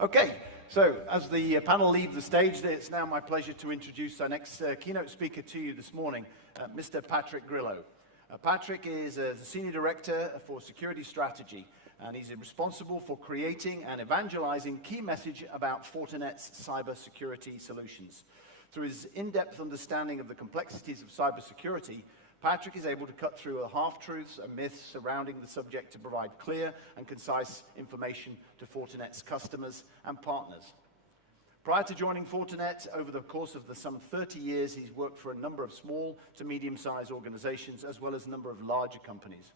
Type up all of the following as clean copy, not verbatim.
Okay, so as the panel leave the stage, it's now my pleasure to introduce our next keynote speaker to you this morning, Mr. Patrick Grillo. Patrick is the Senior Director for Security Strategy, and he's responsible for creating and evangelizing key message about Fortinet's cybersecurity solutions. Through his in-depth understanding of the complexities of cybersecurity, Patrick is able to cut through the half-truths and myths surrounding the subject to provide clear and concise information to Fortinet's customers and partners. Prior to joining Fortinet, over the course of some 30 years, he's worked for a number of small to medium-sized organizations, as well as a number of larger companies.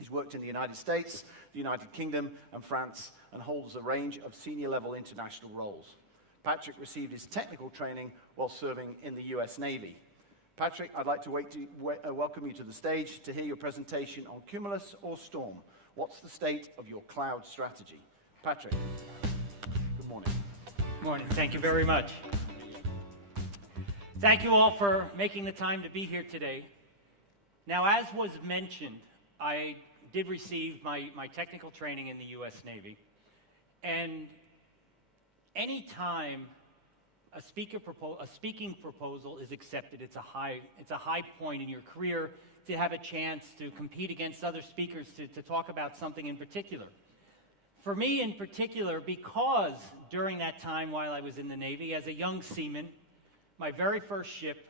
He's worked in the United States, the United Kingdom, and France, and holds a range of senior-level international roles. Patrick received his technical training while serving in the US Navy. Patrick, I'd like to welcome you to the stage to hear your presentation on Cumulus or Storm. What's the state of your cloud strategy? Patrick, good morning. Good morning. Thank you very much. Thank you all for making the time to be here today. Now, as was mentioned, I did receive my technical training in the US Navy. And any time a speaking proposal is accepted, it's a high point in your career to have a chance to compete against other speakers to talk about something in particular. For me in particular, because during that time while I was in the Navy, as a young seaman, my very first ship,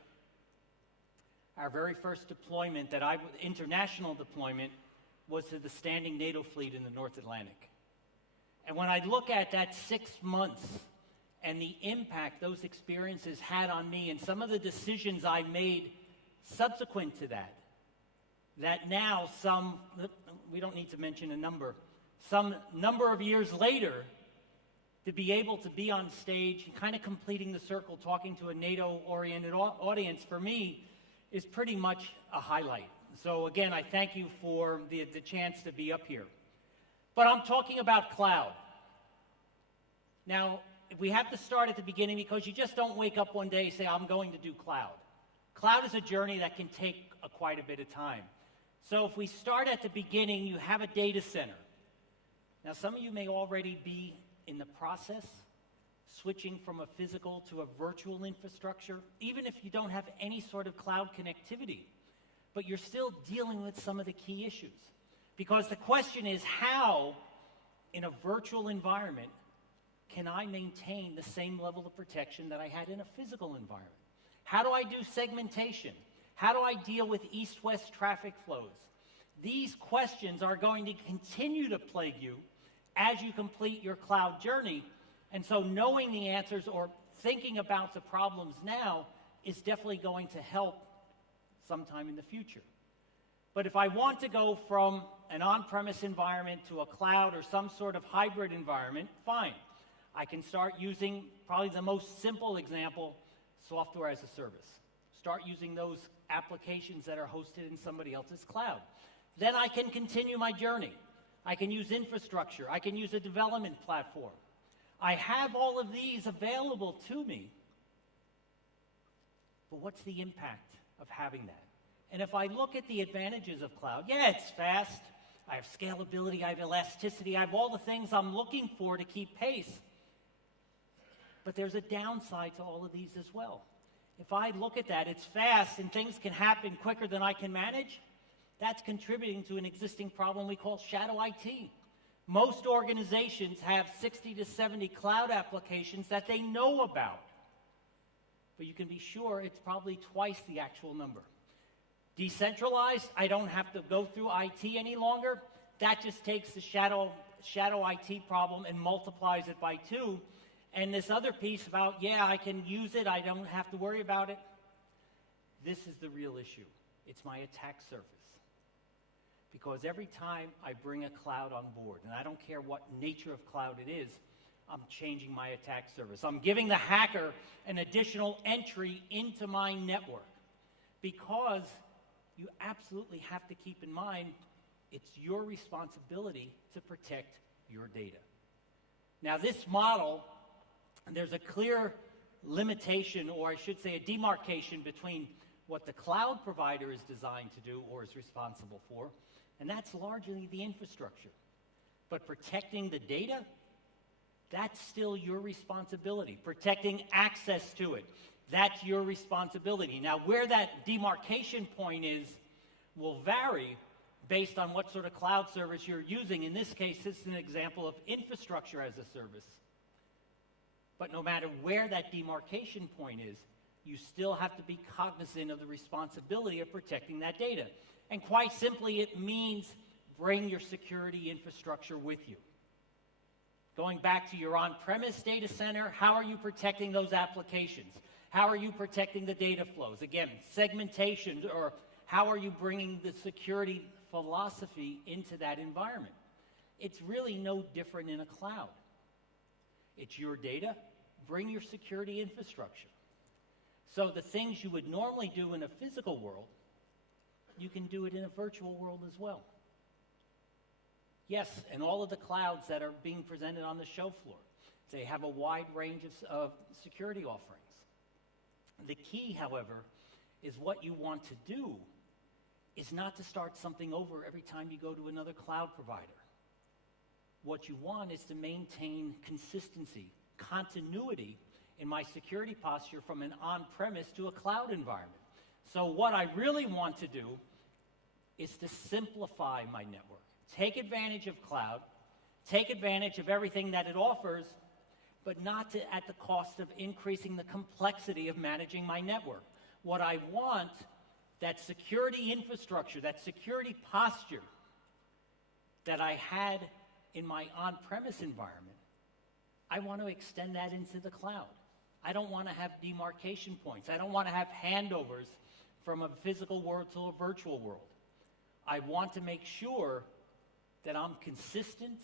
our very first deployment, international deployment, was to the standing NATO fleet in the North Atlantic. And when I look at that 6 months and the impact those experiences had on me and some of the decisions I made subsequent to that now we don't need to mention a number, some number of years later, to be able to be on stage and kind of completing the circle, talking to a NATO-oriented audience, for me, is pretty much a highlight. So again, I thank you for the chance to be up here. But I'm talking about cloud. Now, we have to start at the beginning because you just don't wake up one day and say, I'm going to do cloud. Cloud is a journey that can take quite a bit of time. So if we start at the beginning, you have a data center. Now, some of you may already be in the process, switching from a physical to a virtual infrastructure, even if you don't have any sort of cloud connectivity. But you're still dealing with some of the key issues. Because the question is, how, in a virtual environment, can I maintain the same level of protection that I had in a physical environment? How do I do segmentation? How do I deal with east-west traffic flows? These questions are going to continue to plague you as you complete your cloud journey. And so knowing the answers or thinking about the problems now is definitely going to help sometime in the future. But if I want to go from an on-premise environment to a cloud or some sort of hybrid environment, fine. I can start using probably the most simple example, software as a service. Start using those applications that are hosted in somebody else's cloud. Then I can continue my journey. I can use infrastructure. I can use a development platform. I have all of these available to me. But what's the impact of having that? And if I look at the advantages of cloud, yeah, it's fast. I have scalability. I have elasticity. I have all the things I'm looking for to keep pace. But there's a downside to all of these as well. If I look at that, it's fast and things can happen quicker than I can manage. That's contributing to an existing problem we call shadow IT. Most organizations have 60 to 70 cloud applications that they know about. But you can be sure it's probably twice the actual number. Decentralized, I don't have to go through IT any longer. That just takes the shadow IT problem and multiplies it by 2. And this other piece about, yeah, I can use it, I don't have to worry about it. This is the real issue. It's my attack surface. Because every time I bring a cloud on board, and I don't care what nature of cloud it is, I'm changing my attack surface. I'm giving the hacker an additional entry into my network. Because you absolutely have to keep in mind, it's your responsibility to protect your data. Now, this model, there's a clear limitation, or I should say a demarcation between what the cloud provider is designed to do or is responsible for, and that's largely the infrastructure. But protecting the data, that's still your responsibility. Protecting access to it, that's your responsibility. Now, where that demarcation point is will vary based on what sort of cloud service you're using. In this case, this is an example of infrastructure as a service. But no matter where that demarcation point is, you still have to be cognizant of the responsibility of protecting that data. And quite simply, it means bring your security infrastructure with you. Going back to your on-premise data center, how are you protecting those applications? How are you protecting the data flows? Again, segmentation, or how are you bringing the security philosophy into that environment? It's really no different in a cloud. It's your data, bring your security infrastructure. So the things you would normally do in a physical world, you can do it in a virtual world as well. Yes, and all of the clouds that are being presented on the show floor, they have a wide range of security offerings. The key, however, is what you want to do is not to start something over every time you go to another cloud provider. What you want is to maintain consistency, continuity in my security posture from an on-premise to a cloud environment. So what I really want to do is to simplify my network. Take advantage of cloud, take advantage of everything that it offers, but not at the cost of increasing the complexity of managing my network. What I want, that security infrastructure, that security posture that I had in my on-premise environment, I want to extend that into the cloud. I don't want to have demarcation points. I don't want to have handovers from a physical world to a virtual world. I want to make sure that I'm consistent,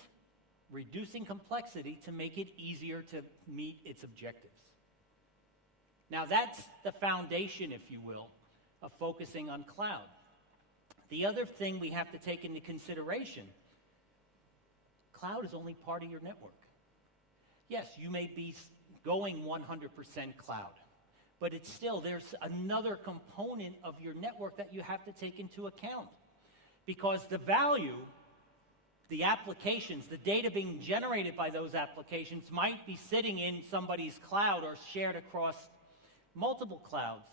reducing complexity to make it easier to meet its objectives. Now that's the foundation, if you will, of focusing on cloud. The other thing we have to take into consideration, cloud is only part of your network. Yes, you may be going 100% cloud, but it's still, there's another component of your network that you have to take into account. Because the value, the applications, the data being generated by those applications might be sitting in somebody's cloud or shared across multiple clouds.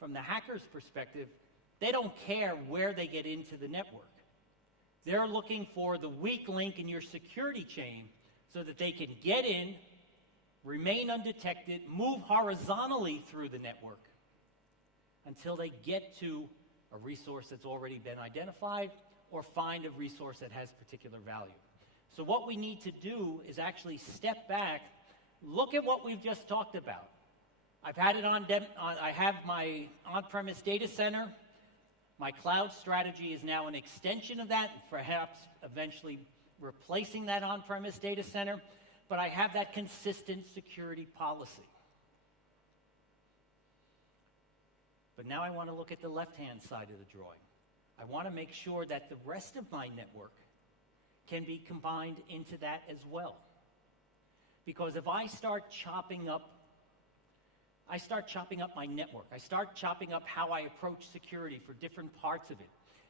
From the hacker's perspective, they don't care where they get into the network. They're looking for the weak link in your security chain so that they can get in, remain undetected, move horizontally through the network until they get to a resource that's already been identified or find a resource that has particular value. So what we need to do is actually step back, look at what we've just talked about. I've had it I have my on-premise data center. My cloud strategy is now an extension of that, perhaps eventually replacing that on-premise data center, but I have that consistent security policy. But now I want to look at the left-hand side of the drawing. I want to make sure that the rest of my network can be combined into that as well. Because if I start chopping up my network, I start chopping up how I approach security for different parts of it.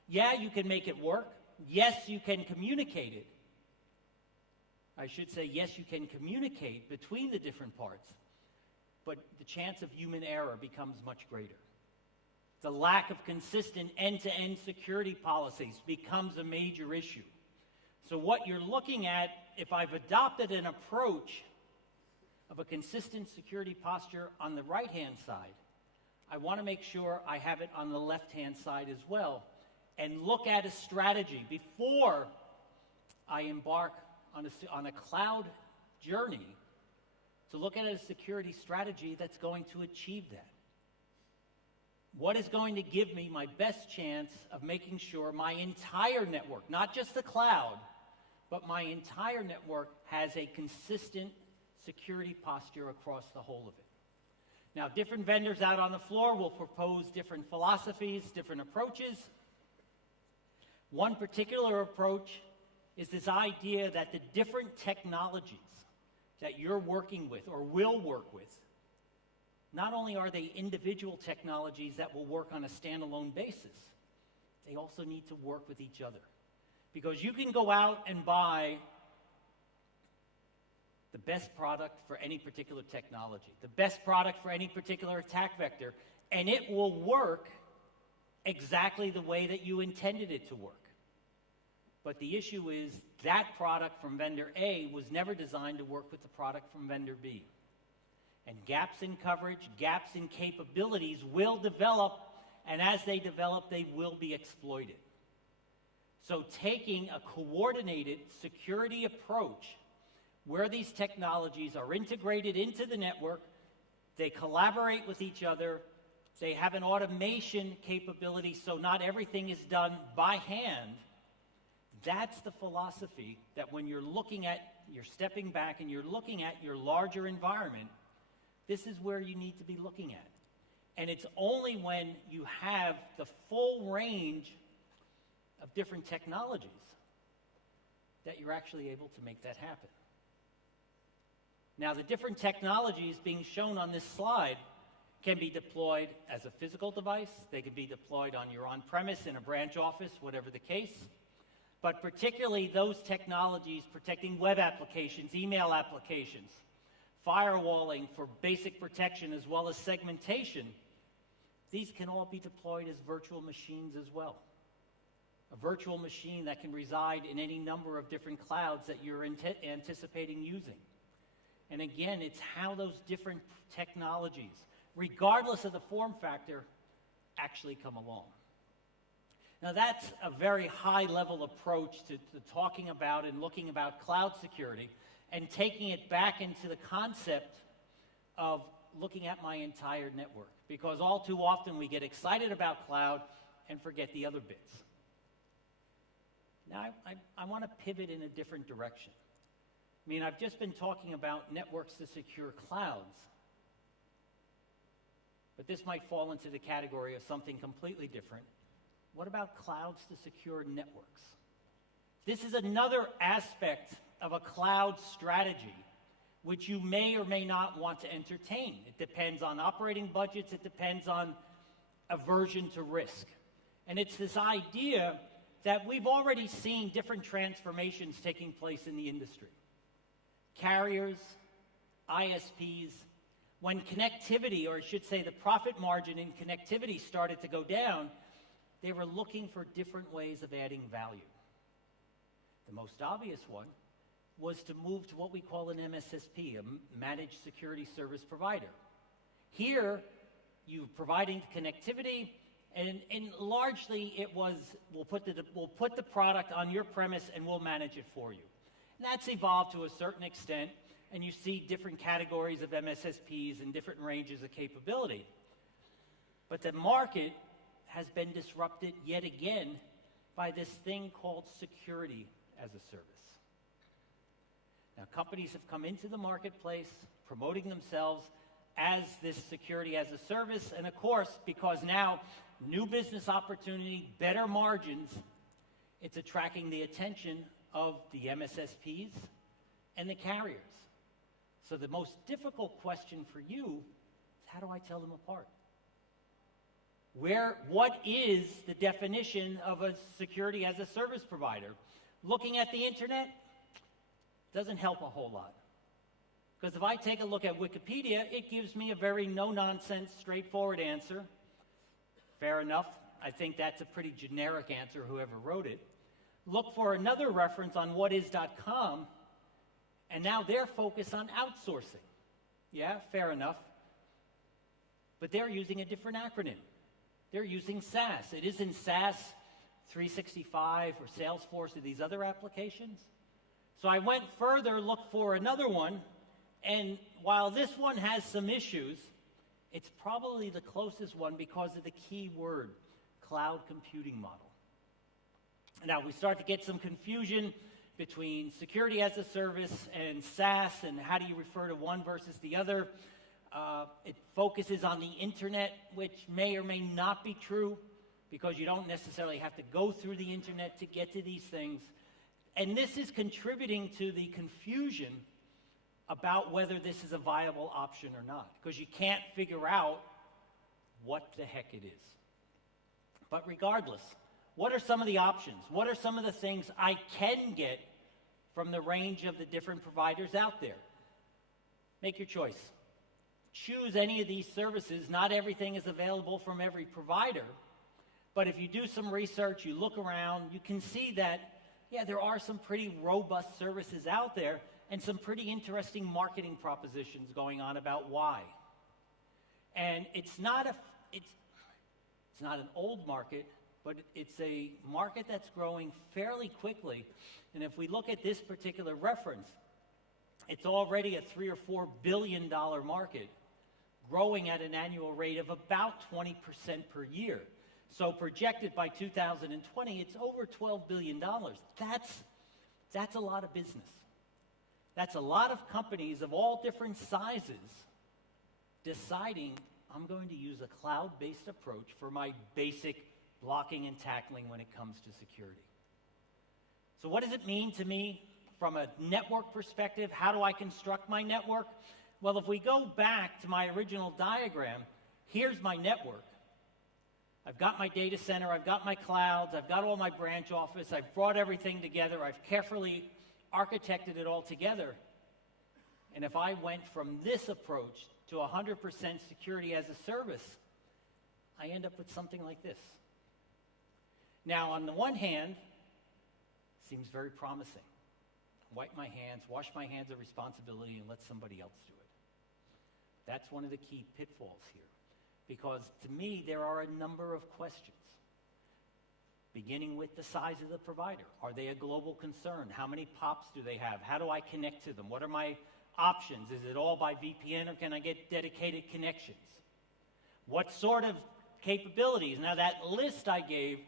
Yeah, you can make it work. Yes, you can communicate it. I should say, yes, you can communicate between the different parts, but the chance of human error becomes much greater. The lack of consistent end-to-end security policies becomes a major issue. So what you're looking at, if I've adopted an approach of a consistent security posture on the right-hand side, I want to make sure I have it on the left-hand side as well, and look at a strategy before I embark on a cloud journey, to look at a security strategy that's going to achieve that. What is going to give me my best chance of making sure my entire network, not just the cloud, but my entire network has a consistent security posture across the whole of it. Now, different vendors out on the floor will propose different philosophies, different approaches. One particular approach is this idea that the different technologies that you're working with or will work with, not only are they individual technologies that will work on a standalone basis, they also need to work with each other. Because you can go out and buy the best product for any particular technology, the best product for any particular attack vector, and it will work exactly the way that you intended it to work. But the issue is that product from vendor A was never designed to work with the product from vendor B. And gaps in coverage, gaps in capabilities will develop, and as they develop, they will be exploited. So taking a coordinated security approach where these technologies are integrated into the network, they collaborate with each other, they have an automation capability so not everything is done by hand. That's the philosophy that when you're stepping back and you're looking at your larger environment, this is where you need to be looking at. And it's only when you have the full range of different technologies that you're actually able to make that happen. Now, the different technologies being shown on this slide can be deployed as a physical device. They can be deployed on your on-premise in a branch office, whatever the case. But particularly those technologies protecting web applications, email applications, firewalling for basic protection as well as segmentation, these can all be deployed as virtual machines as well. A virtual machine that can reside in any number of different clouds that you're anticipating using. And again, it's how those different technologies, regardless of the form factor, actually come along. Now that's a very high-level approach to talking about and looking about cloud security and taking it back into the concept of looking at my entire network. Because all too often we get excited about cloud and forget the other bits. Now I want to pivot in a different direction. I mean, I've just been talking about networks to secure clouds. But this might fall into the category of something completely different. What about clouds to secure networks? This is another aspect of a cloud strategy which you may or may not want to entertain. It depends on operating budgets. It depends on aversion to risk. And it's this idea that we've already seen different transformations taking place in the industry. Carriers, ISPs, when connectivity, or I should say the profit margin in connectivity started to go down, they were looking for different ways of adding value. The most obvious one was to move to what we call an MSSP, a Managed Security Service Provider. Here, you're providing connectivity, and largely it was, we'll put the product on your premise and we'll manage it for you. And that's evolved to a certain extent, and you see different categories of MSSPs and different ranges of capability. But the market has been disrupted yet again by this thing called security as a service. Now, companies have come into the marketplace promoting themselves as this security as a service, and of course, because now new business opportunity, better margins, it's attracting the attention of the MSSPs and the carriers. So the most difficult question for you is, how do I tell them apart? What is the definition of a security as a service provider? Looking at the internet doesn't help a whole lot. Because if I take a look at Wikipedia, it gives me a very no-nonsense, straightforward answer. Fair enough. I think that's a pretty generic answer, whoever wrote it. Look for another reference on whatis.com, and now they're focused on outsourcing. Yeah, fair enough. But they're using a different acronym. They're using SaaS. It isn't SaaS 365 or Salesforce or these other applications. So I went further, looked for another one, and while this one has some issues, it's probably the closest one because of the key word, cloud computing model. Now, we start to get some confusion between security as a service and SaaS, and how do you refer to one versus the other. It focuses on the internet, which may or may not be true, because you don't necessarily have to go through the internet to get to these things. And this is contributing to the confusion about whether this is a viable option or not, because you can't figure out what the heck it is. But regardless, what are some of the options? What are some of the things I can get from the range of the different providers out there? make your choice. Choose any of these services. Not everything is available from every provider, but if you do some research, you look around, you can see that, yeah, there are some pretty robust services out there and some pretty interesting marketing propositions going on about why. And it's not an old market, but it's a market that's growing fairly quickly. And if we look at this particular reference, it's already a $3 or $4 billion market, growing at an annual rate of about 20% per year. So projected by 2020, it's over $12 billion. That's a lot of business. That's a lot of companies of all different sizes deciding, I'm going to use a cloud-based approach for my basic blocking and tackling when it comes to security. So what does it mean to me from a network perspective? How do I construct my network? Well, if we go back to my original diagram, here's my network. I've got my data center, I've got my clouds, I've got all my branch office, I've brought everything together, I've carefully architected it all together. And if I went from this approach to 100% security as a service, I end up with something like this. Now, on the one hand, seems very promising. Wipe my hands, wash my hands of responsibility, and let somebody else do it. That's one of the key pitfalls here, because to me, there are a number of questions, beginning with the size of the provider. Are they a global concern? How many POPs do they have? How do I connect to them? What are my options? Is it all by VPN, or can I get dedicated connections? What sort of capabilities? Now, that list I gave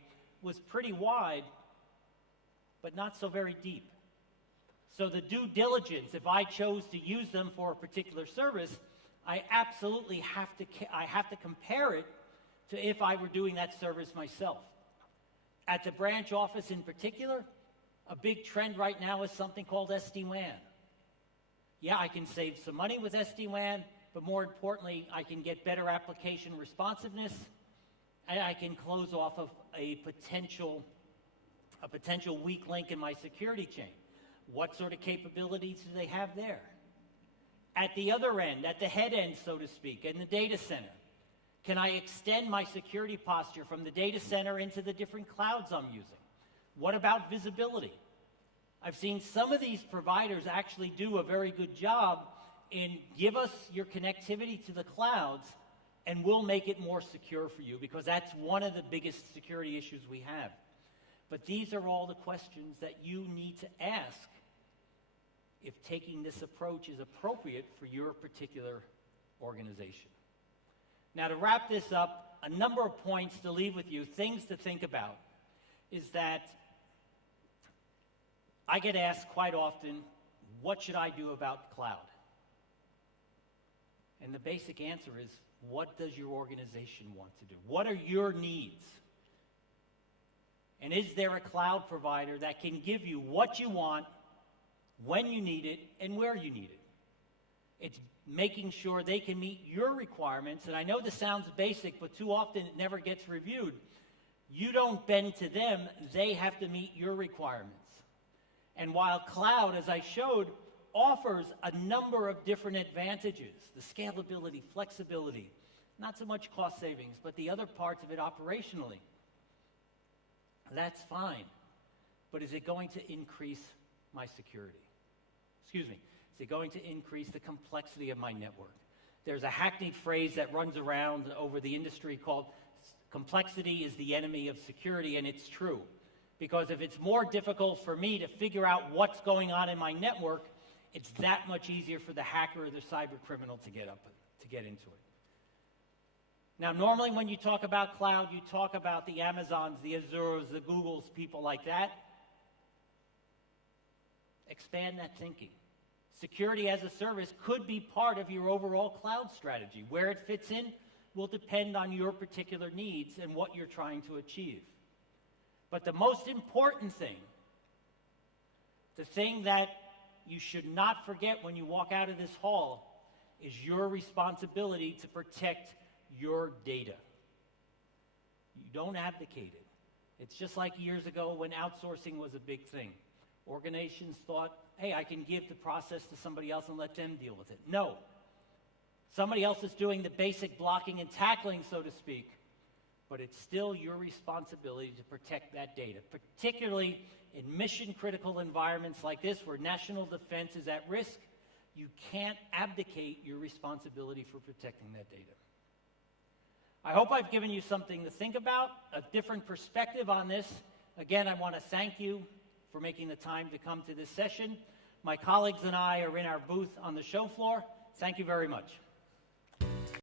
was pretty wide, but not so very deep. So the due diligence, if I chose to use them for a particular service, I absolutely have to compare it to if I were doing that service myself. At the branch office in particular, a big trend right now is something called SD-WAN. Yeah, I can save some money with SD-WAN, but more importantly, I can get better application responsiveness, and I can close off of a potential weak link in my security chain. What sort of capabilities do they have there? At the other end, at the head end, so to speak, in the data center, can I extend my security posture from the data center into the different clouds I'm using? What about visibility? I've seen some of these providers actually do a very good job in give us your connectivity to the clouds and we'll make it more secure for you, because that's one of the biggest security issues we have. But these are all the questions that you need to ask if taking this approach is appropriate for your particular organization. Now, to wrap this up, a number of points to leave with you, things to think about, is that I get asked quite often, what should I do about cloud? And the basic answer is, what does your organization want to do? What are your needs? And is there a cloud provider that can give you what you want, when you need it, and where you need it? It's making sure they can meet your requirements. And I know this sounds basic, but too often it never gets reviewed. You don't bend to them, they have to meet your requirements. And while cloud, as I showed, offers a number of different advantages, the scalability, flexibility, not so much cost savings, but the other parts of it operationally, that's fine. But is it going to increase my security? Excuse me. Is it going to increase the complexity of my network? There's a hackneyed phrase that runs around over the industry called complexity is the enemy of security, and it's true. Because if it's more difficult for me to figure out what's going on in my network, it's that much easier for the hacker or the cyber criminal to get into it. Now, normally when you talk about cloud, you talk about the Amazons, the Azures, the Googles, people like that. Expand that thinking. Security as a service could be part of your overall cloud strategy. Where it fits in will depend on your particular needs and what you're trying to achieve. But the most important thing, the thing that you should not forget when you walk out of this hall, is your responsibility to protect your data. You don't abdicate it. It's just like years ago when outsourcing was a big thing. Organizations thought hey, I can give the process to somebody else and let them deal with it. No. Somebody else is doing the basic blocking and tackling, so to speak, but it's still your responsibility to protect that data, particularly in mission-critical environments like this where national defense is at risk. You can't abdicate your responsibility for protecting that data. I hope I've given you something to think about, a different perspective on this. Again, I want to thank you for making the time to come to this session. My colleagues and I are in our booth on the show floor. Thank you very much.